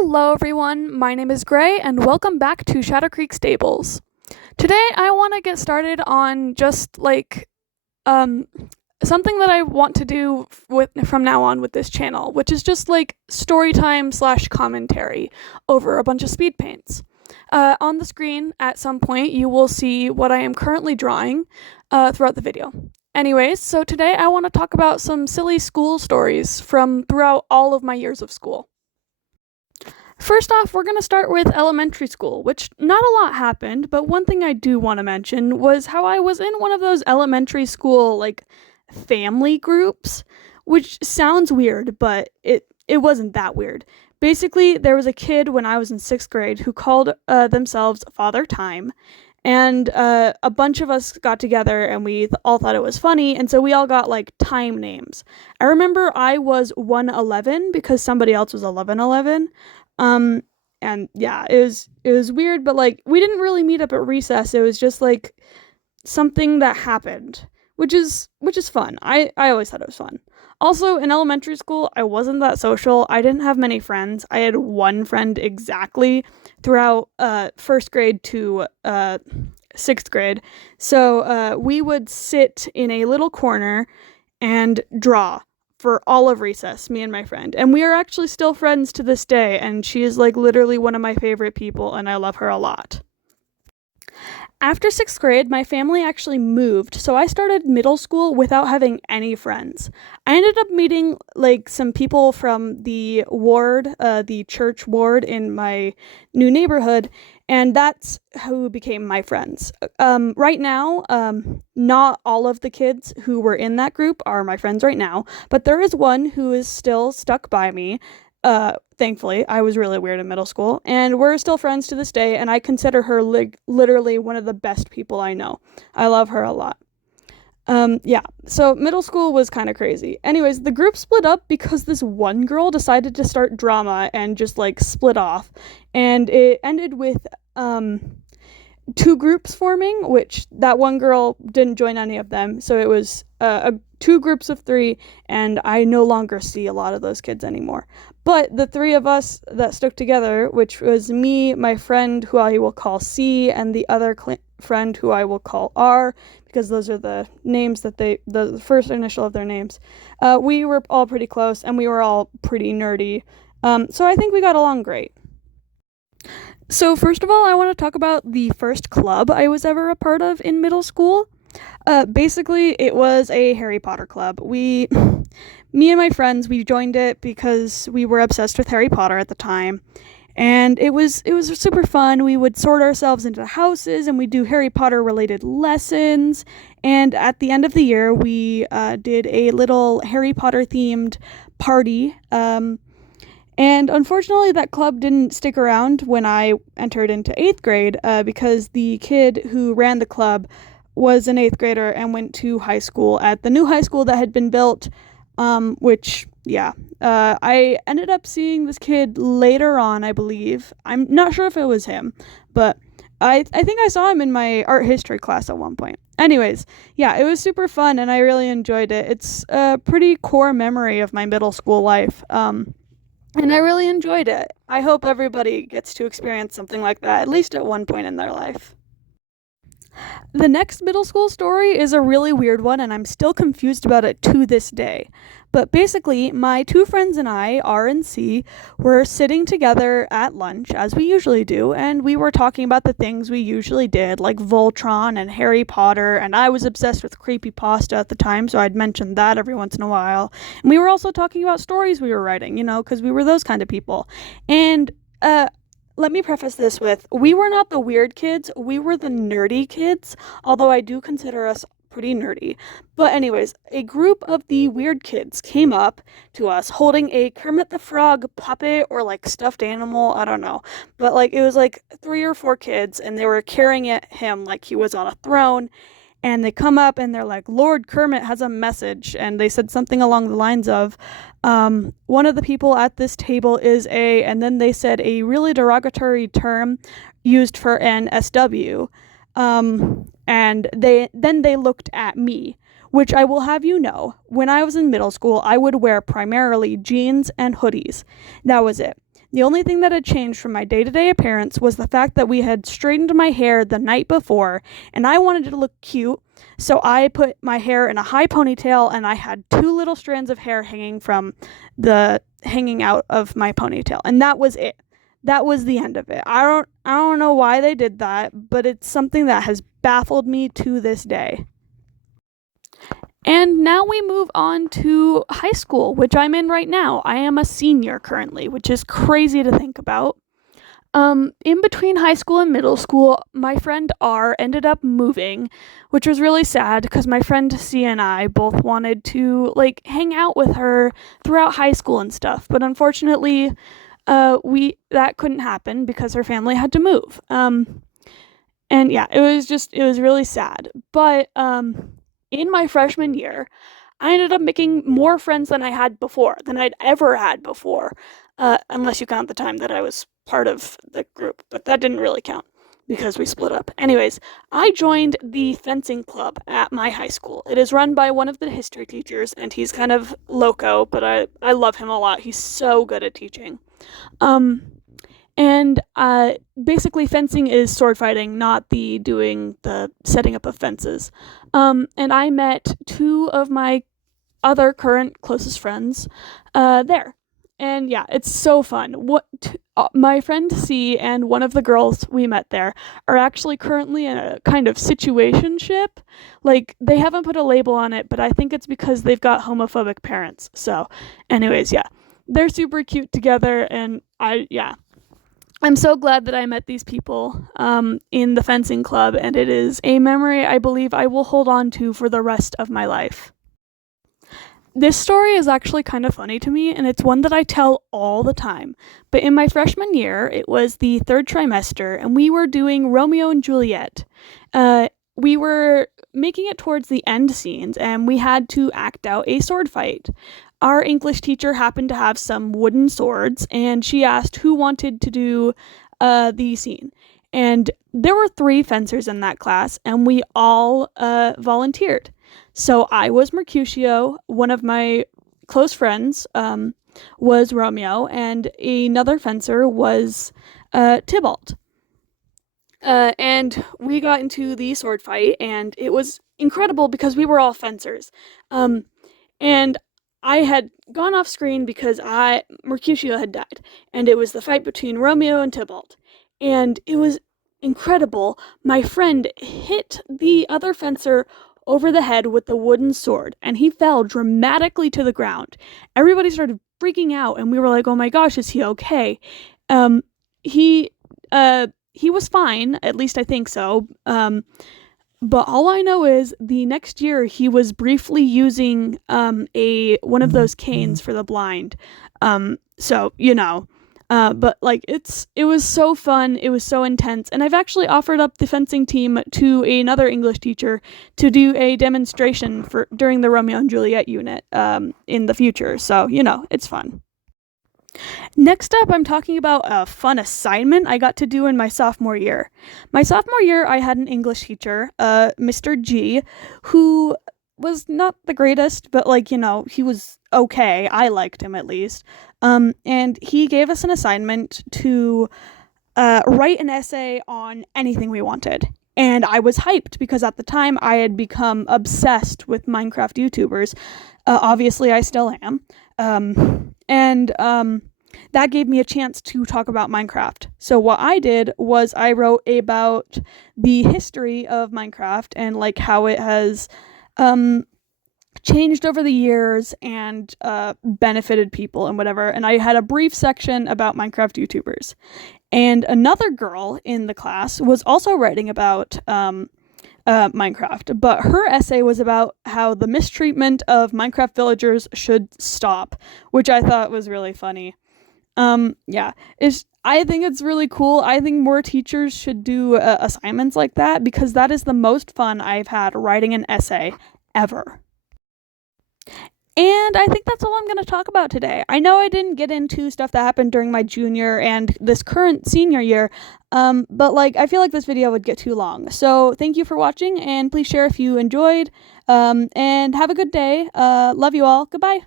Hello everyone, my name is Gray and welcome back to Shadow Creek Stables. Today I want to get started on just something that I want to do from now on with this channel, which is just story time / commentary over a bunch of speed paints. On the screen at some point you will see what I am currently drawing throughout the video. Anyways, so today I want to talk about some silly school stories from throughout all of my years of school. First off, we're going to start with elementary school, which not a lot happened, but one thing I do want to mention was how I was in one of those elementary school, family groups, which sounds weird, but it wasn't that weird. Basically, there was a kid when I was in 6th grade who called themselves Father Time, and a bunch of us got together and we all thought it was funny, and so we all got time names. I remember I was 111 because somebody else was 1111. And yeah, it was weird, but we didn't really meet up at recess. It was just something that happened, which is fun. I always thought it was fun. Also, in elementary school, I wasn't that social. I didn't have many friends. I had one friend exactly throughout 1st grade to 6th grade. So we would sit in a little corner and draw for all of recess, me and my friend. And we are actually still friends to this day, and she is literally one of my favorite people, and I love her a lot. After 6th grade, my family actually moved, so I started middle school without having any friends. I ended up meeting some people from the ward, the church ward in my new neighborhood, and that's who became my friends. Right now, not all of the kids who were in that group are my friends right now, but there is one who is still stuck by me. Thankfully, I was really weird in middle school, and we're still friends to this day, and I consider her literally one of the best people I know. I love her a lot. Yeah, so middle school was kind of crazy. Anyways, the group split up because this one girl decided to start drama and just split off, and it ended with two groups forming, which that one girl didn't join any of them, so it was two groups of 3, and I no longer see a lot of those kids anymore. But the 3 of us that stuck together, which was me, my friend who I will call C, and the other friend who I will call R, because those are the names that the first initial of their names, we were all pretty close, and we were all pretty nerdy, so I think we got along great. So first of all, I want to talk about the first club I was ever a part of in middle school. Basically, it was a Harry Potter club. Me and my friends, we joined it because we were obsessed with Harry Potter at the time, and it was super fun. We would sort ourselves into houses, and we'd do Harry Potter related lessons, and at the end of the year, we did a little Harry Potter themed party, and unfortunately, that club didn't stick around when I entered into 8th grade, because the kid who ran the club was an 8th grader and went to high school at the new high school that had been built, I ended up seeing this kid later on, I believe. I'm not sure if it was him, but I think I saw him in my art history class at one point. Anyways, yeah, it was super fun, and I really enjoyed it. It's a pretty core memory of my middle school life, and I really enjoyed it. I hope everybody gets to experience something like that, at least at one point in their life. The next middle school story is a really weird one, and I'm still confused about it to this day. But basically, my 2 friends and I, R and C, were sitting together at lunch, as we usually do, and we were talking about the things we usually did, like Voltron and Harry Potter, and I was obsessed with creepypasta at the time, so I'd mention that every once in a while. And we were also talking about stories we were writing, because we were those kind of people. And, let me preface this with, we were not the weird kids, we were the nerdy kids, although I do consider us pretty nerdy. But anyways, a group of the weird kids came up to us holding a Kermit the Frog puppet or stuffed animal, I don't know. But it was 3 or 4 kids, and they were carrying him like he was on a throne. And they come up and they're like, Lord Kermit has a message. And they said something along the lines of, one of the people at this table is and then they said a really derogatory term used for an SW. And they looked at me, which I will have you know, when I was in middle school, I would wear primarily jeans and hoodies. That was it. The only thing that had changed from my day-to-day appearance was the fact that we had straightened my hair the night before, and I wanted it to look cute, so I put my hair in a high ponytail, and I had 2 little strands of hair hanging out of my ponytail, and that was it. That was the end of it. I don't know why they did that, but it's something that has baffled me to this day. And now we move on to high school, which I'm in right now. I am a senior currently, which is crazy to think about. In between high school and middle school, my friend R ended up moving, which was really sad because my friend C and I both wanted to hang out with her throughout high school and stuff. But unfortunately, that couldn't happen because her family had to move. And yeah, it was really sad. But in my freshman year, I ended up making more friends than I'd ever had before, unless you count the time that I was part of the group, but that didn't really count because we split up. Anyways, I joined the fencing club at my high school. It is run by one of the history teachers, and he's kind of loco, but I love him a lot. He's so good at teaching. And basically fencing is sword fighting, not doing the setting up of fences. And I met 2 of my other current closest friends there. And yeah, it's so fun. My friend C and one of the girls we met there are actually currently in a kind of situationship. They haven't put a label on it, but I think it's because they've got homophobic parents. So anyways, yeah, they're super cute together, and I'm so glad that I met these people in the fencing club, and it is a memory I believe I will hold on to for the rest of my life. This story is actually kind of funny to me, and it's one that I tell all the time. But in my freshman year, it was the 3rd trimester, and we were doing Romeo and Juliet. We were making it towards the end scenes, and we had to act out a sword fight. Our English teacher happened to have some wooden swords, and she asked who wanted to do the scene. And there were 3 fencers in that class, and we all volunteered. So I was Mercutio, one of my close friends was Romeo, and another fencer was Tybalt. And we got into the sword fight, and it was incredible because we were all fencers. And I had gone off screen because Mercutio had died, and it was the fight between Romeo and Tybalt. And it was incredible. My friend hit the other fencer over the head with the wooden sword, and he fell dramatically to the ground. Everybody started freaking out, and we were like, oh my gosh, is he okay? He was fine, at least I think so. But all I know is the next year he was briefly using one of those canes for the blind. So, but it was so fun, it was so intense, and I've actually offered up the fencing team to another English teacher to do a demonstration during the Romeo and Juliet unit in the future, so it's fun. Next up, I'm talking about a fun assignment I got to do in my sophomore year. My sophomore year, I had an English teacher, Mr. G, who was not the greatest, but he was okay. I liked him at least. And he gave us an assignment to write an essay on anything we wanted. And I was hyped because at the time I had become obsessed with Minecraft YouTubers. Obviously, I still am. And that gave me a chance to talk about Minecraft. So what I did was I wrote about the history of Minecraft and how it has changed over the years and benefited people and whatever. And I had a brief section about Minecraft YouTubers. And another girl in the class was also writing about Minecraft, but her essay was about how the mistreatment of Minecraft villagers should stop, which I thought was really funny. I think it's really cool. I think more teachers should do assignments like that because that is the most fun I've had writing an essay ever. And I think that's all I'm going to talk about today. I know I didn't get into stuff that happened during my junior and this current senior year, but I feel like this video would get too long. So thank you for watching, and please share if you enjoyed, and have a good day. Love you all. Goodbye.